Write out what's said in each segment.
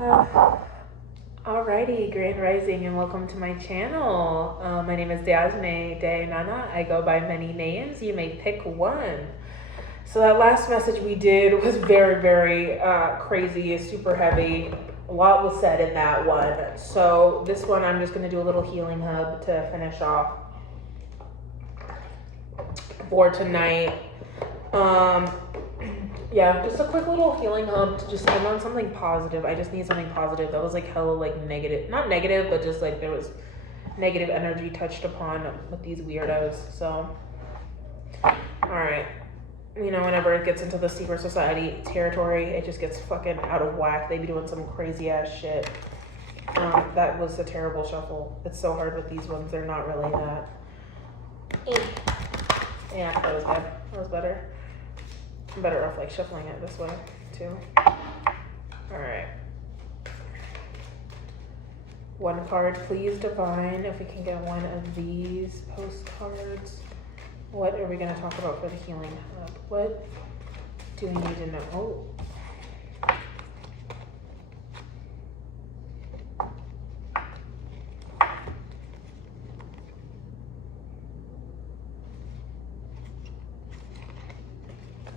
Alrighty, Grand Rising, and welcome to my channel. My name is Diasne De Nana. I go by many names. You may pick one. So that last message we did was very, very crazy, super heavy. A lot was said in that one. So this one, I'm just going to do a little healing hub to finish off for tonight. Yeah, just a quick little healing hub to just end on something positive. I just need something positive. That was like hella like negative, not negative, but just like there was negative energy touched upon with these weirdos. So, all right, you know, whenever it gets into the secret society territory, it just gets fucking out of whack. They be doing some crazy ass shit. That was a terrible shuffle. It's so hard with these ones. They're not really that. Yeah, that was good. That was better. I'm better off like shuffling it this way too. All right. One card, please, divine. If we can get one of these postcards. What are we going to talk about for the healing hub? What do we need to know? Oh.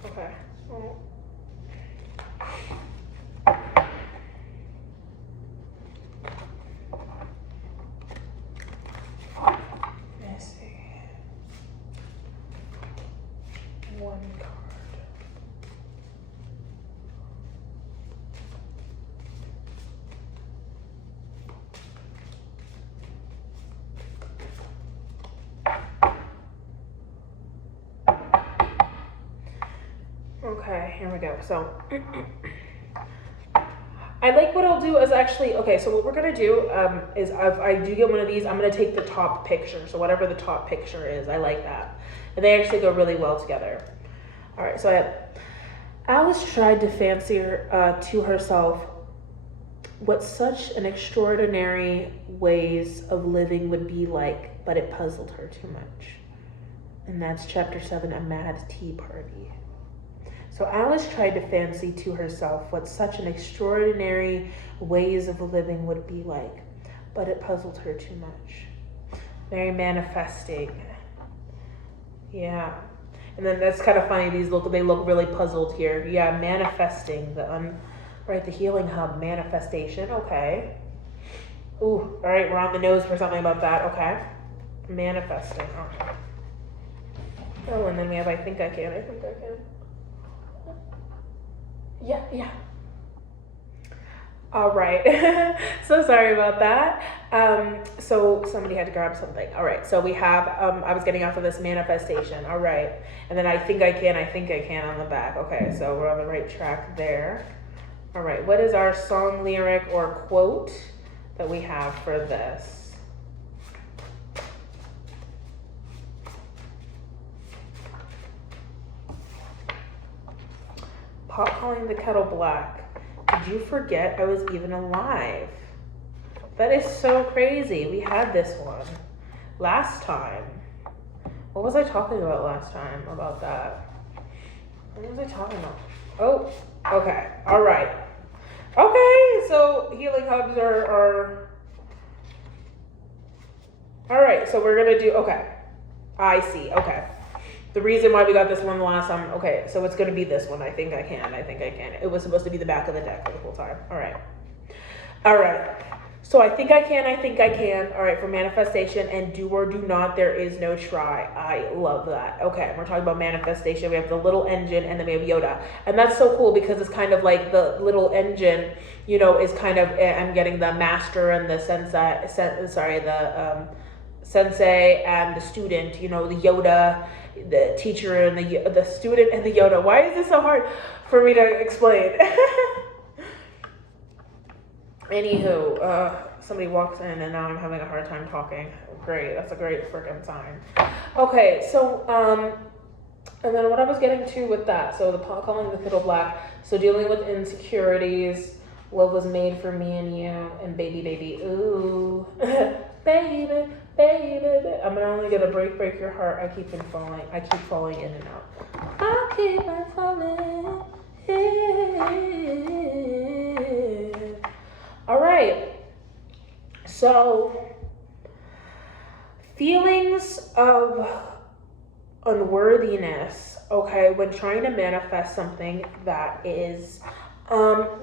Okay. Oh. Let's see. One card. Okay, here we go. So I like what I'll do is actually, okay, so what we're going to do is if I do get one of these, I'm going to take the top picture. So whatever the top picture is, I like that. And they actually go really well together. All right, so Alice tried to fancy to herself what such an extraordinary ways of living would be like, but it puzzled her too much. And that's chapter 7, A Mad Tea Party. So Alice tried to fancy to herself what such an extraordinary ways of living would be like, but it puzzled her too much. Very manifesting. Yeah. And then that's kind of funny. They look really puzzled here. Yeah, manifesting right, the healing hub, manifestation. Okay. Ooh, all right, we're on the nose for something about that. Okay. Manifesting. Okay. Oh, and then we have I think I can. Yeah. All right. So sorry about that. So somebody had to grab something. All right. So we have, I was getting off of this manifestation. All right. And then I think I can on the back. Okay. So we're on the right track there. All right. What is our song lyric or quote that we have for this? Pot calling the kettle black. Did you forget I was even alive? That is so crazy. We had this one last time. What was I talking about last time about that? What was I talking about? Oh, okay. All right. Okay, so healing hubs are... All right, so we're going to do... Okay. I see. Okay. The reason why we got this one the last time, okay, so it's going to be this one. I think I can. It was supposed to be the back of the deck for the whole time. All right. So I think I can. All right, for manifestation and do or do not, there is no try. I love that. Okay, we're talking about manifestation. We have the little engine and then we have Yoda. And that's so cool because it's kind of like the little engine, you know, is kind of, I'm getting the master and the sensei and the student, you know, the Yoda, the teacher and the student and the Yoda. Why is this so hard for me to explain? Anywho, somebody walks in and now I'm having a hard time talking. Great, that's a great freaking sign. Okay, so and then what I was getting to with that, so the pot calling the kettle black, so dealing with insecurities, love was made for me and you, and baby, ooh, baby. I'm only gonna break your heart. I keep falling in and out. I keep on falling in. right. So, feelings of unworthiness, okay, when trying to manifest something that is,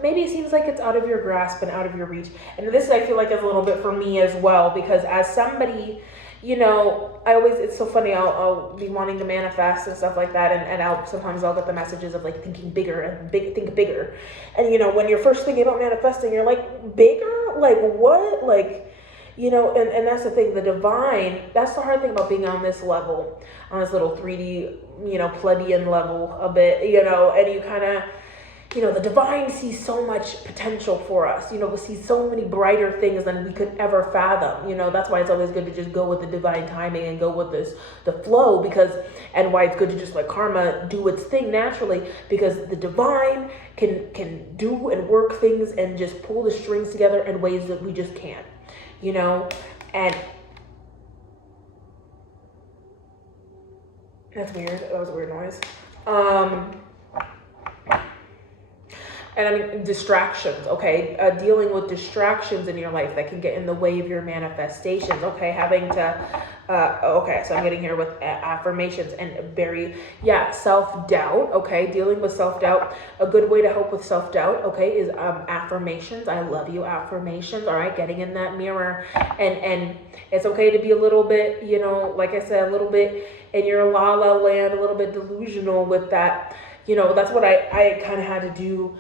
maybe it seems like it's out of your grasp and out of your reach. And this, I feel like, is a little bit for me as well, because as somebody, you know, it's so funny, I'll be wanting to manifest and stuff like that, and sometimes I'll get the messages of like thinking bigger and think bigger. And you know, when you're first thinking about manifesting, you're like, bigger? Like what? Like, you know, and that's the thing, the divine, that's the hard thing about being on this level, on this little 3D, you know, plebeian level a bit, you know, and you kind of, you know, the divine sees so much potential for us, you know, we see so many brighter things than we could ever fathom, you know. That's why it's always good to just go with the divine timing and go with the flow, because, and why it's good to just let karma do its thing naturally, because the divine can do and work things and just pull the strings together in ways that we just can't. You know, and that's weird. That was a weird noise. And I mean, distractions, okay? Dealing with distractions in your life that can get in the way of your manifestations, okay? Having to, okay, so I'm getting here with affirmations and self-doubt, okay? Dealing with self-doubt. A good way to help with self-doubt, okay, is affirmations. I love you, affirmations, all right? Getting in that mirror. And it's okay to be a little bit, you know, like I said, a little bit in your la-la land, a little bit delusional with that. You know, that's what I kind of had to do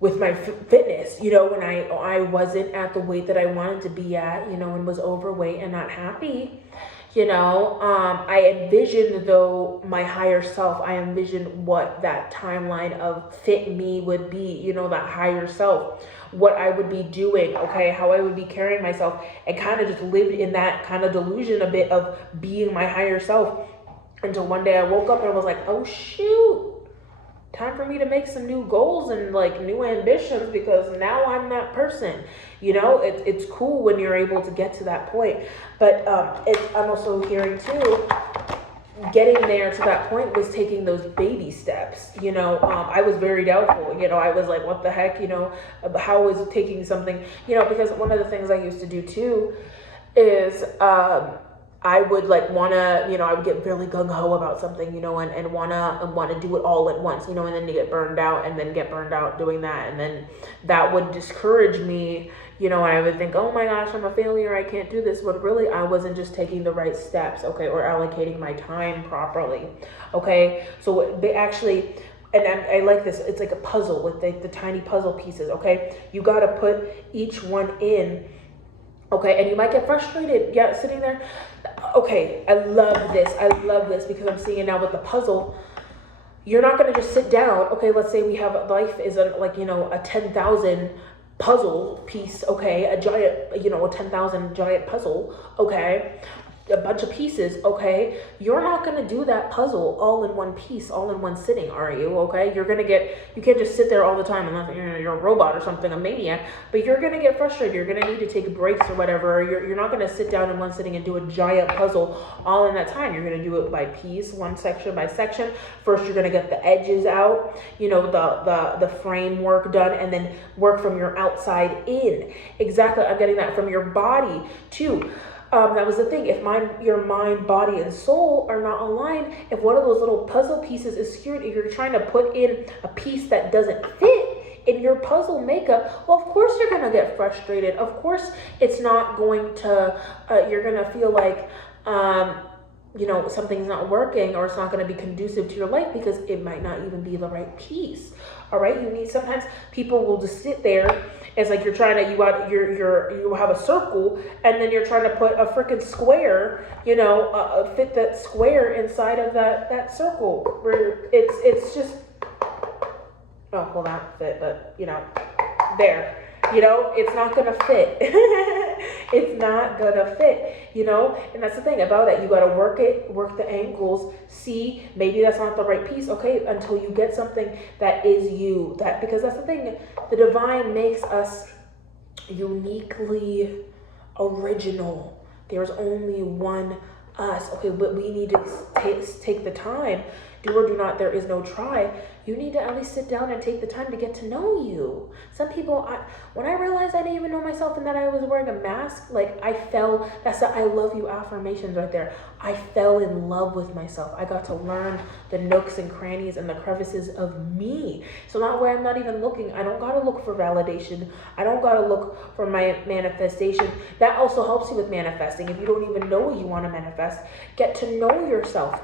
with my fitness, you know, when I wasn't at the weight that I wanted to be at, you know, and was overweight and not happy, you know. I envisioned, though, my higher self. I envisioned what that timeline of fit me would be, you know, that higher self, what I would be doing, okay, how I would be carrying myself, and kind of just lived in that kind of delusion a bit of being my higher self, until one day I woke up and I was like, oh shoot, time for me to make some new goals and like new ambitions, because now I'm that person. You know, it's cool when you're able to get to that point, but I'm also hearing too, getting there to that point was taking those baby steps. You know, I was very doubtful. You know, I was like, what the heck? You know, how is taking something? You know, because one of the things I used to do too is I would like wanna, you know, I would get really gung-ho about something, you know, and wanna do it all at once, you know, and then to get burned out doing that, and then that would discourage me, you know, and I would think, oh my gosh, I'm a failure, I can't do this, but really I wasn't just taking the right steps, okay, or allocating my time properly, okay. So they actually, and I like this, it's like a puzzle with the tiny puzzle pieces, okay. You got to put each one in, okay, and you might get frustrated, yeah, sitting there. Okay, I love this because I'm seeing it now with the puzzle. You're not going to just sit down. Okay, let's say we have life is a 10,000 puzzle piece, okay, a giant, you know, a 10,000 giant puzzle, okay, a bunch of pieces, okay. You're not going to do that puzzle all in one piece, all in one sitting, are you? Okay, you can't just sit there all the time unless you're a robot or something, a maniac, but you're going to get frustrated. You're going to need to take breaks or whatever. You're not going to sit down in one sitting and do a giant puzzle all in that time. You're going to do it by piece, one section by section. First, you're going to get the edges out, you know, the framework done, and then work from your outside in. Exactly, I'm getting that from your body too. That was the thing. If your mind, body, and soul are not aligned, if one of those little puzzle pieces is skewed, if you're trying to put in a piece that doesn't fit in your puzzle makeup, well, of course you're going to get frustrated. Of course it's not going to, you're going to feel like, you know, something's not working, or it's not going to be conducive to your life because it might not even be the right piece. All right. Sometimes people will just sit there. It's like you have a circle, and then you're trying to put a freaking square, you know, fit that square inside of that circle, where it's just, oh, well, not fit, but you know, there. You know, it's not going to fit. It's not going to fit, you know? And that's the thing about it. You got to work the angles, see, maybe that's not the right piece, okay, until you get something that is you. Because that's the thing, the divine makes us uniquely original. There's only one us, okay, but we need to take the time, do or do not, there is no try, you need to at least sit down and take the time to get to know you. Some people, when I realized I didn't even know myself and that I was wearing a mask, like I fell, that's the I love you affirmations right there. I fell in love with myself. I got to learn the nooks and crannies and the crevices of me. So not where I'm not even looking. I don't got to look for validation. I don't got to look for my manifestation. That also helps you with manifesting. If you don't even know what you want to manifest, get to know yourself.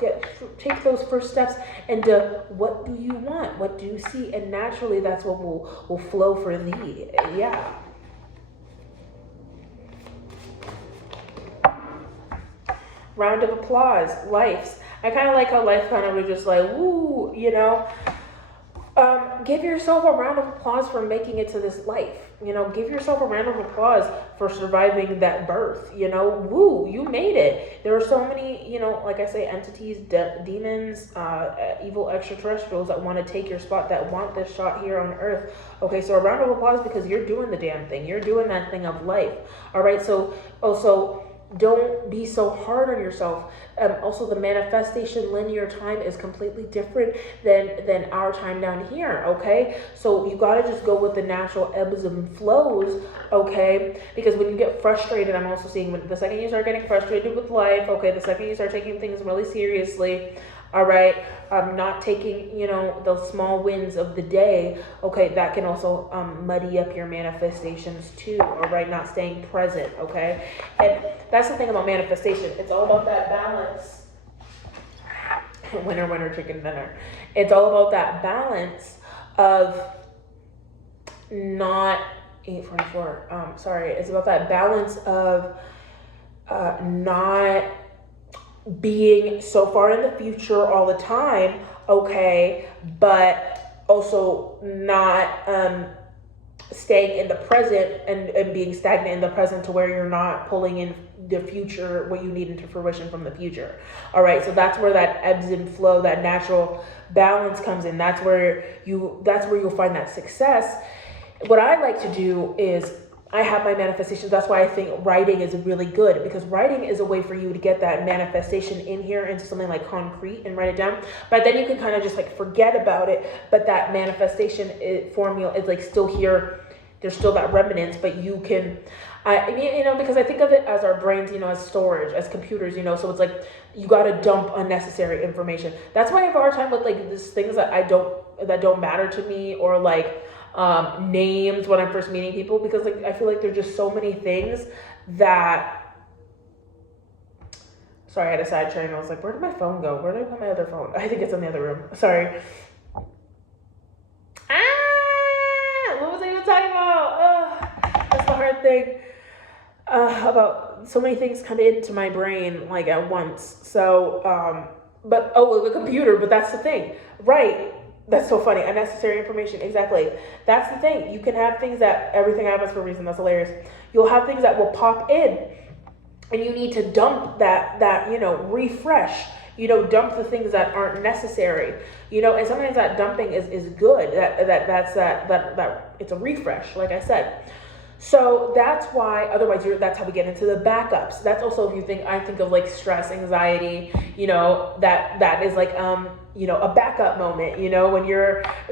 Take those first steps into what do you want? What do you see? And naturally, that's what will flow for thee. Yeah. Round of applause. Life. I kind of like how life kind of was just like, woo, you know. Give yourself a round of applause for making it to this life. You know, give yourself a round of applause for surviving that birth. You know, woo, you made it. There are so many, you know, like I say, entities, demons, evil extraterrestrials that want to take your spot, that want this shot here on Earth. Okay, so a round of applause because you're doing the damn thing. You're doing that thing of life. All right, so also, don't be so hard on yourself. Also, the manifestation linear time is completely different than our time down here, okay? So you got to just go with the natural ebbs and flows, okay? Because when you get frustrated, I'm also seeing when the second you start getting frustrated with life, okay, the second you start taking things really seriously, all right, not taking, you know, the small wins of the day, okay, that can also muddy up your manifestations too, all right, not staying present, okay? And that's the thing about manifestation. It's all about that balance. Winner, winner, chicken dinner. It's all about that balance of not, 844, sorry, it's about that balance of not being so far in the future all the time, okay, but also not staying in the present and being stagnant in the present to where you're not pulling in the future, what you need into fruition from the future. All right, so that's where that ebbs and flow, that natural balance comes in. That's where you'll find that success. What I like to do is I have my manifestations. That's why I think writing is really good, because writing is a way for you to get that manifestation in here into something like concrete and write it down. But then you can kind of just like forget about it. But that manifestation formula is like still here. There's still that remnants, but you can, I mean, you know, because I think of it as our brains, you know, as storage, as computers, you know, so it's like you got to dump unnecessary information. That's why I have a hard time with like these things that don't matter to me, or like names when I'm first meeting people, because like I feel like there's just so many things that, sorry, I had a side train. I was like, where did my phone go? Where did I put my other phone? I think it's in the other room. Sorry. What was I even talking about? That's the hard thing about so many things come into my brain like at once. So, but the computer. But that's the thing, right? That's so funny. Unnecessary information. Exactly. That's the thing. You can have things that everything happens for a reason. That's hilarious. You'll have things that will pop in, and you need to dump that, you know, refresh, you know, dump the things that aren't necessary, you know, and sometimes that dumping is good. That it's a refresh, like I said. So that's why, otherwise that's how we get into the backups. That's also, I think of like stress, anxiety, you know, that is like, you know, a backup moment, you know, when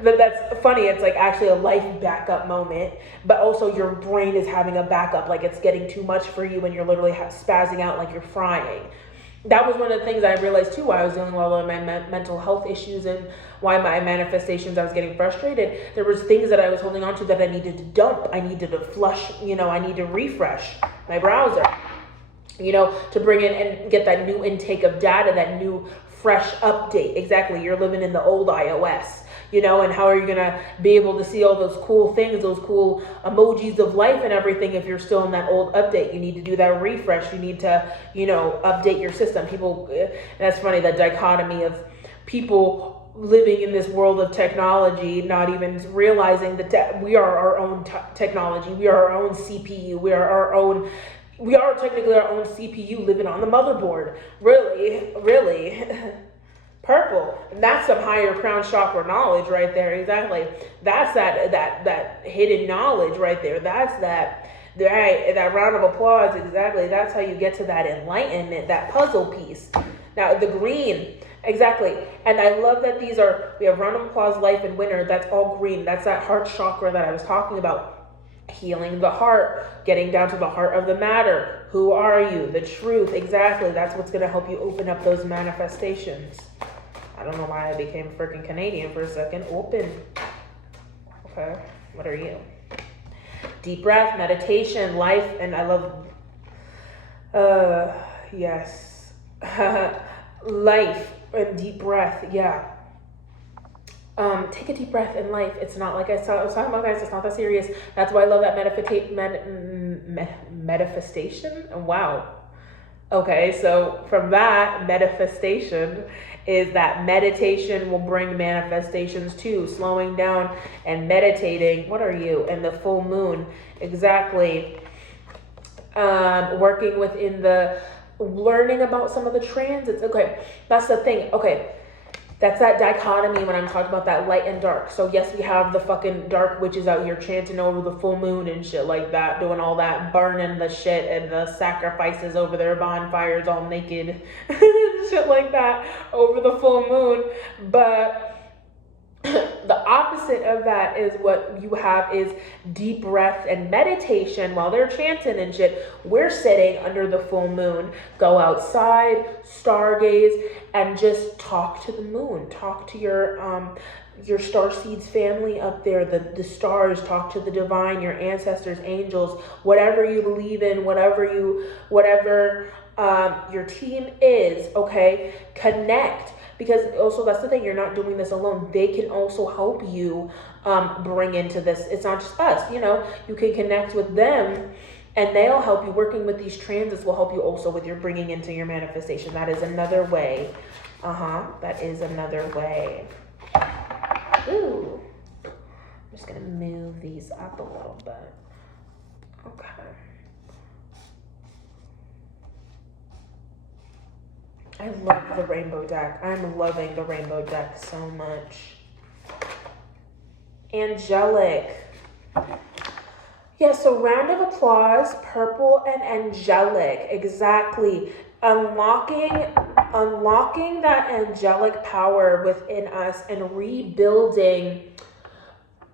that's funny. It's like actually a life backup moment, but also your brain is having a backup. Like it's getting too much for you and you're literally spazzing out like you're frying. That was one of the things I realized too, why I was dealing with all of my mental health issues and why my manifestations, I was getting frustrated. There was things that I was holding on to that I needed to dump. I needed to flush, you know, I need to refresh my browser, you know, to bring in and get that new intake of data, that new fresh update. Exactly. You're living in the old iOS, you know, and how are you going to be able to see all those cool things, those cool emojis of life and everything if you're still in that old update? You need to do that refresh. You need to, you know, update your system. People, that's funny, that dichotomy of people living in this world of technology, not even realizing that we are our own technology. We are our own CPU. We are technically our own CPU living on the motherboard. Really. Purple. And that's some higher crown chakra knowledge right there. Exactly. That's that hidden knowledge right there. That's that round of applause. Exactly. That's how you get to that enlightenment, that puzzle piece. Now the green, Exactly. And I love that we have round of applause, life, and winner. That's all green. That's that heart chakra that I was talking about. Healing the heart, getting down to the heart of the matter. Who are you? The truth. Exactly. That's what's going to help you open up those manifestations. I don't know why I became freaking Canadian for a second. Open. Okay. What are you? Deep breath, meditation, life, and I love, yes. Life and deep breath. Yeah. Take a deep breath in life. It's not like I was talking about, guys. It's not that serious. That's why I love that manifestation. Wow. Okay, so from that manifestation is that meditation will bring manifestations too. Slowing down and meditating. What are you? And the full moon. Exactly. Working within learning about some of the transits. Okay, that's the thing. Okay. That's that dichotomy when I'm talking about that light and dark. So yes, we have the fucking dark witches out here chanting over the full moon and shit like that, doing all that, burning the shit and the sacrifices over their bonfires all naked, shit like that over the full moon. But the opposite of that is what you have is deep breath and meditation while they're chanting and shit. We're sitting under the full moon, go outside, stargaze, and just talk to the moon. Talk to your starseeds family up there, the stars. Talk to the divine, your ancestors, angels, whatever you believe in, whatever your team is. Okay, connect. Because also that's the thing, you're not doing this alone. They can also help you bring into this. It's not just us, you can connect with them and they'll help you. Working with these transits will help you also with your bringing into your manifestation. That is another way. That is another way. Ooh. I'm just going to move these up a little bit. Okay. I love the rainbow deck. I'm loving the rainbow deck so much. Angelic. Yeah, so round of applause, purple and angelic. Exactly. Unlocking that angelic power within us and rebuilding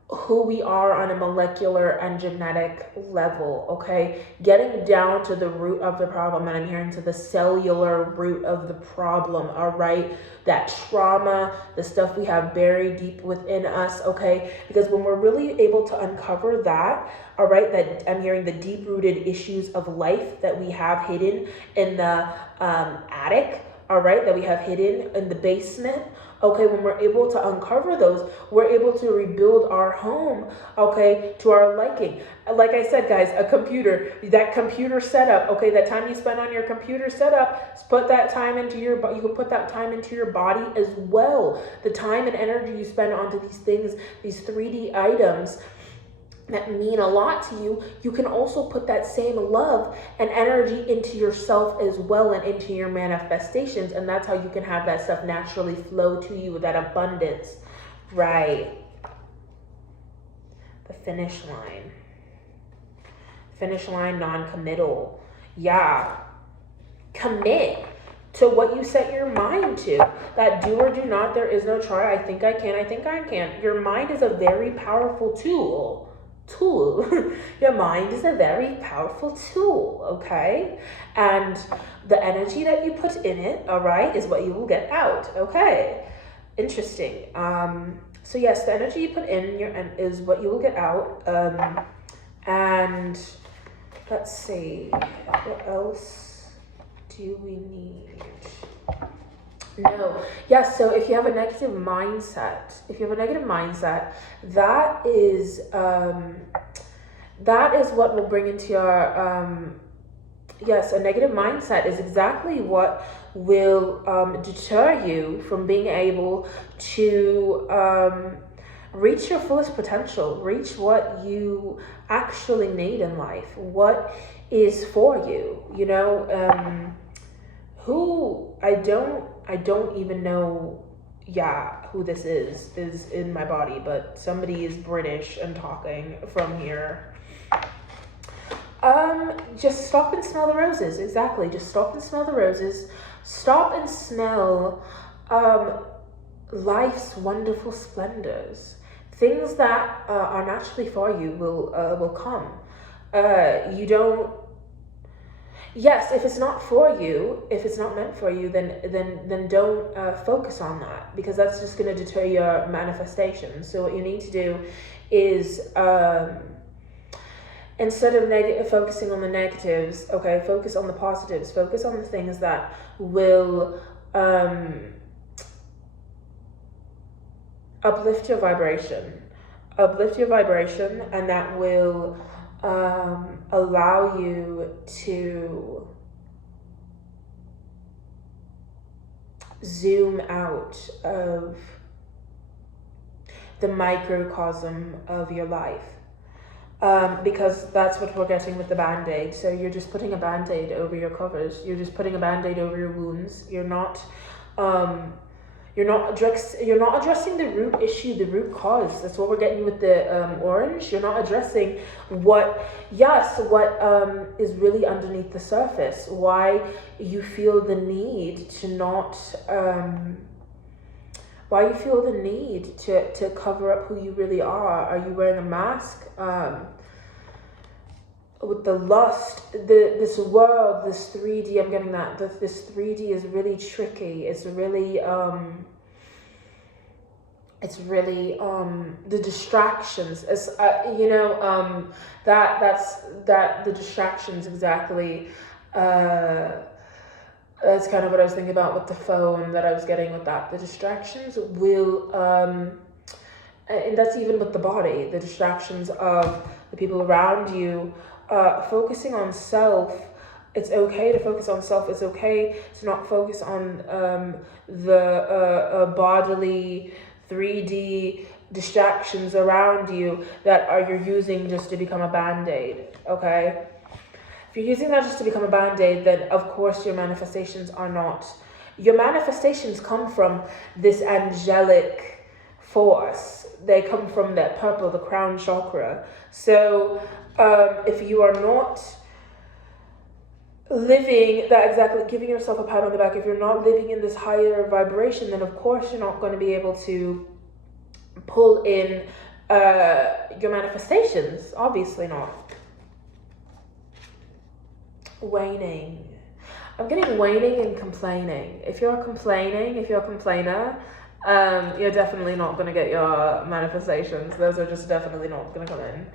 who we are on a molecular and genetic level, okay? Getting down to the root of the problem, and I'm hearing to the cellular root of the problem, all right? That trauma, the stuff we have buried deep within us, okay? Because when we're really able to uncover that, all right, that I'm hearing the deep-rooted issues of life that we have hidden in the attic, all right, that we have hidden in the basement. Okay, when we're able to uncover those, we're able to rebuild our home, okay, to our liking. Like I said, guys, that computer setup, okay, that time you spend on your computer setup, put that time into you can put that time into your body as well. The time and energy you spend onto these things, these 3D items that mean a lot to you, you can also put that same love and energy into yourself as well and into your manifestations. And that's how you can have that stuff naturally flow to you, that abundance. Right. The finish line. Finish line, non-committal. Yeah. Commit to what you set your mind to. That do or do not, there is no try. I think I can, I think I can. Your mind is a very powerful tool. Your mind is a very powerful tool, okay? And the energy that you put in it, all right, is what you will get out, okay? Interesting. So yes, the energy you put in is what you will get out. And let's see, what else do we need? No. Yes, so if you have a negative mindset, that is what will bring into your, yes, a negative mindset is exactly what will deter you from being able to reach your fullest potential, reach what you actually need in life, what is for you, I don't even know, who this is in my body, but somebody is British and talking from here. Just stop and smell the roses. Exactly. Just stop and smell the roses. Stop and smell, um, life's wonderful splendors, things that are naturally for you will come. You don't. Yes, if it's not for you, if it's not meant for you, then don't focus on that, because that's just going to deter your manifestation. So what you need to do is, instead of focusing on the negatives, okay, focus on the positives. Focus on the things that will uplift your vibration, and that will allow you to zoom out of the microcosm of your life. Because that's what we're getting with the Band-Aid. So you're just putting a Band-Aid over your covers. You're just putting a Band-Aid over your wounds. You're not addressing the root issue, the root cause. That's what we're getting with the orange. You're not addressing what is really underneath the surface. Why you feel the need to not. Why you feel the need to cover up who you really are. Are you wearing a mask? With the lust, this world, this 3D, I'm getting that. This 3D is really tricky. It's really the distractions. It's the distractions exactly. That's kind of what I was thinking about with the phone that I was getting with that. The distractions will, and that's even with the body, the distractions of the people around you, focusing on self. It's okay to focus on self. It's okay to not focus on the bodily 3D distractions around you that you're using just to become a Band-Aid, okay? If you're using that just to become a Band-Aid, then of course your manifestations are not. Your manifestations come from this angelic force. They come from that purple, the crown chakra. So if you are not living that exactly, giving yourself a pat on the back, if you're not living in this higher vibration, then of course you're not going to be able to pull in your manifestations. Obviously not. Waning. I'm getting waning and complaining. If you're a complainer, you're definitely not going to get your manifestations. Those are just definitely not going to come in.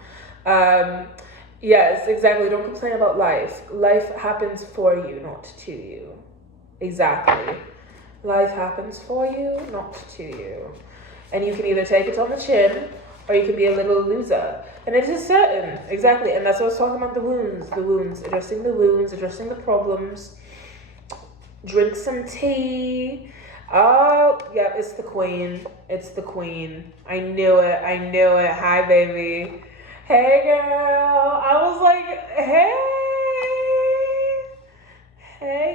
Yes, exactly. Don't complain about life. Life happens for you, not to you. Exactly. Life happens for you, not to you. And you can either take it on the chin, or you can be a little loser. And it is certain, exactly. And that's what I was talking about, the wounds, addressing the problems. Drink some tea. Oh, yeah, it's the queen. I knew it. Hi, baby. Hey, girl. I was like, hey,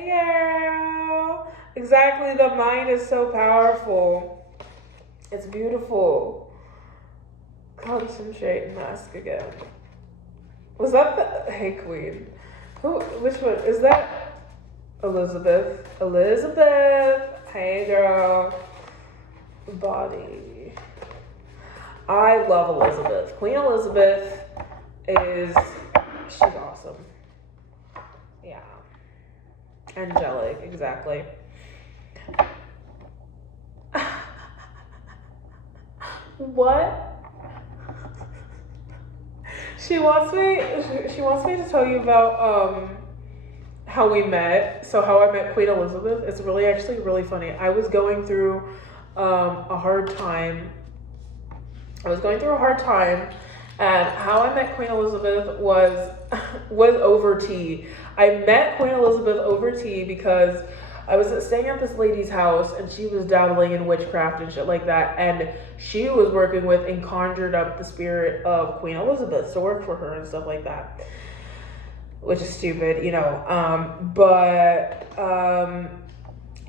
girl. Exactly, the mind is so powerful. It's beautiful. Concentrate and ask again. Was that the... Hey, queen. Which one? Is that Elizabeth? Hey, girl. Body. I love Elizabeth. Queen Elizabeth she's awesome. Yeah. Angelic, exactly. What? She wants me to tell you about how we met. So how I met Queen Elizabeth. It's actually really funny. I was going through a hard time. And how I met Queen Elizabeth was over tea. I met Queen Elizabeth over tea because I was staying at this lady's house and she was dabbling in witchcraft and shit like that. And she was working with and conjured up the spirit of Queen Elizabeth to work for her and stuff like that. Which is stupid,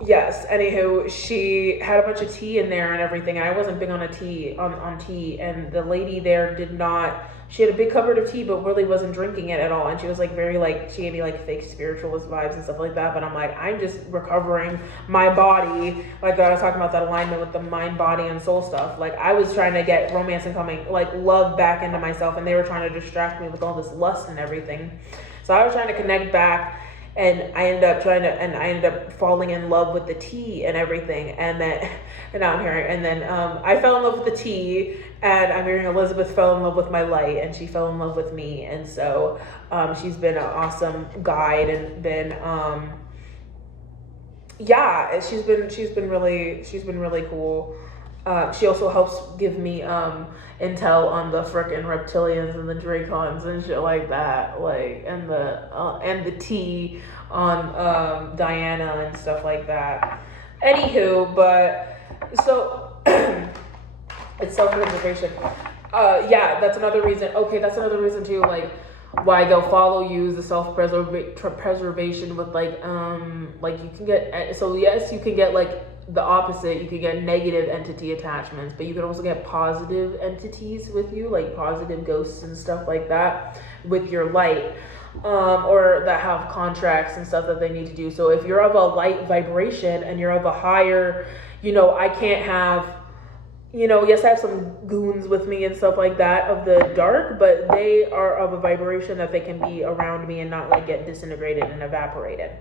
Yes, anywho, she had a bunch of tea in there and everything. I wasn't big on a tea on tea, and the lady there did not. She had a big cupboard of tea, but really wasn't drinking it at all. And she was like very like she gave me like fake spiritualist vibes and stuff like that. But I'm like, I'm just recovering my body. Like I was talking about that alignment with the mind, body, and soul stuff. Like I was trying to get romance and coming like love back into myself, and they were trying to distract me with all this lust and everything. So I was trying to connect back. And I ended up falling in love with the tea and everything. And now I'm hearing, and then I fell in love with the tea, and I'm hearing Elizabeth fell in love with my light, and she fell in love with me. And so she's been an awesome guide, and been she's been really cool. She also helps give me intel on the frickin' reptilians and the Dracons and shit like that, like and the tea on Diana and stuff like that. Anywho, but so it's self-preservation. That's another reason. Okay, that's another reason too. Like why I go follow you is the self-preservation with like you can get. So yes, you can get like the opposite. You can get negative entity attachments, but you can also get positive entities with you, like positive ghosts and stuff like that with your light, or that have contracts and stuff that they need to do. So if you're of a light vibration and you're of a higher, I can't have, yes, I have some goons with me and stuff like that of the dark, but they are of a vibration that they can be around me and not like get disintegrated and evaporated.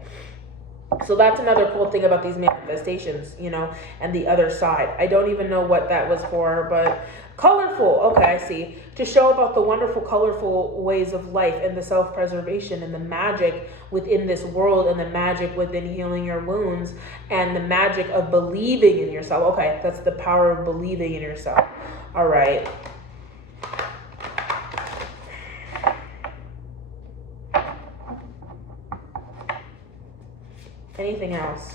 So that's another cool thing about these manifestations, and the other side. I don't even know what that was for, but colorful. Okay, I see. To show about the wonderful, colorful ways of life and the self-preservation and the magic within this world and the magic within healing your wounds and the magic of believing in yourself. Okay, that's the power of believing in yourself. All right. Anything else?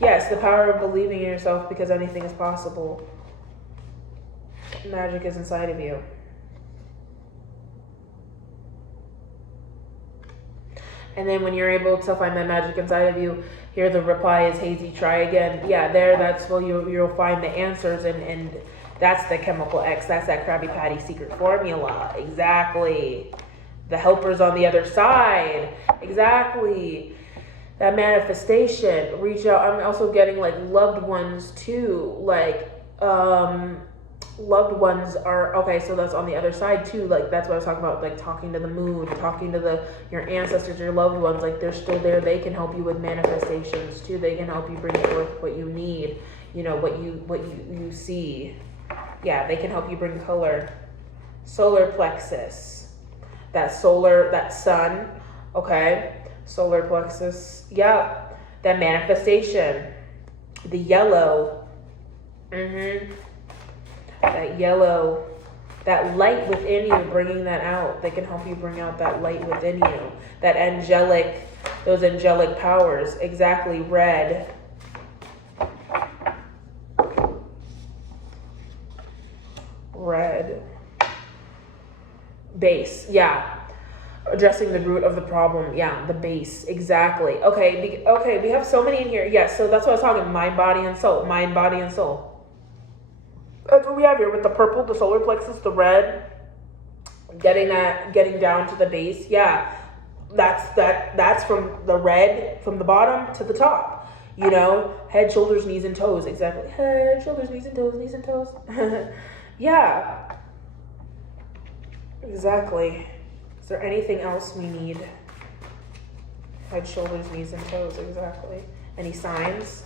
Yes, the power of believing in yourself, because anything is possible. Magic is inside of you. And then when you're able to find that magic inside of you, here the reply is hazy, try again. Yeah, that's where you'll find the answers, and that's the chemical X. That's that Krabby Patty secret formula. Exactly. The helpers on the other side. Exactly. That manifestation, reach out. I'm also getting like loved ones too. Like loved ones are, okay, so that's on the other side too. Like that's what I was talking about, like talking to the moon, talking to your ancestors, your loved ones. Like they're still there. They can help you with manifestations too. They can help you bring forth what you need, what you see. Yeah, they can help you bring color. Solar plexus, that sun, okay? Solar plexus, yeah, that manifestation, the yellow, that yellow, that light within you, bringing that out. They can help you bring out that light within you, that those angelic powers. Exactly. Red, base, yeah. Addressing the root of the problem. Yeah, the base. Exactly. Okay, we have so many in here. Yes, so that's what I was talking. Mind, body, and soul. Mind, body, and soul. That's what we have here with the purple, the solar plexus, the red. Getting down to the base. Yeah, that's from the red, from the bottom to the top. Head, shoulders, knees, and toes. Exactly. Head, shoulders, knees, and toes, knees, and toes. Yeah. Exactly. Is there anything else we need? Head, shoulders, knees, and toes. Exactly. Any signs?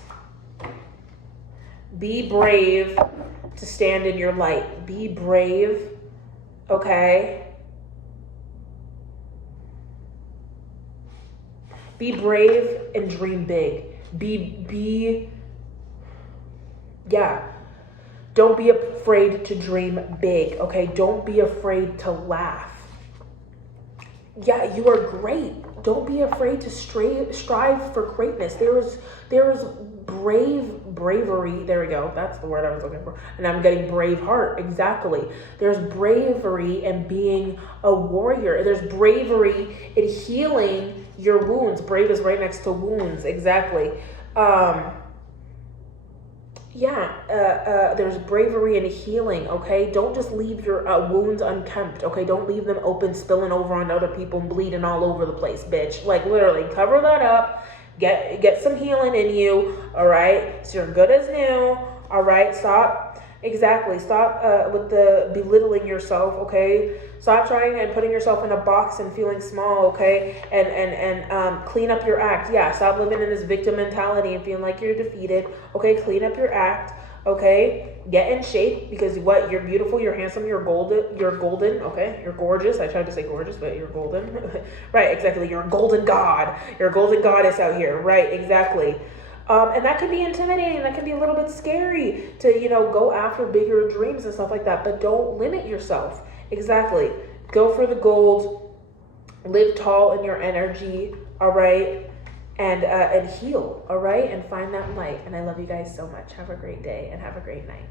Be brave to stand in your light. Be brave. Okay? Be brave and dream big. Don't be afraid to dream big. Okay? Don't be afraid to laugh. Yeah, you are great. Don't be afraid to strive for greatness. There is bravery. There we go. That's the word I was looking for. And I'm getting brave heart. Exactly. There's bravery in being a warrior. There's bravery in healing your wounds. Brave is right next to wounds. Exactly. There's bravery and healing, okay? Don't just leave your wounds unkempt, okay? Don't leave them open, spilling over on other people and bleeding all over the place, bitch. Like, literally, cover that up. Get some healing in you, all right? So you're good as new, all right? Stop with the belittling yourself, okay? Stop trying and putting yourself in a box and feeling small, okay? And clean up your act. Yeah, stop living in this victim mentality and feeling like you're defeated, okay? Clean up your act, okay? Get in shape, because what? You're beautiful, you're handsome, you're golden, okay? You're gorgeous. I tried to say gorgeous, but you're golden. Right, exactly. You're a golden god. You're a golden goddess out here. Right, exactly. And that could be intimidating. That could be a little bit scary to, go after bigger dreams and stuff like that. But don't limit yourself. Exactly. Go for the gold. Live tall in your energy. All right. And heal. All right. And find that light. And I love you guys so much. Have a great day and have a great night.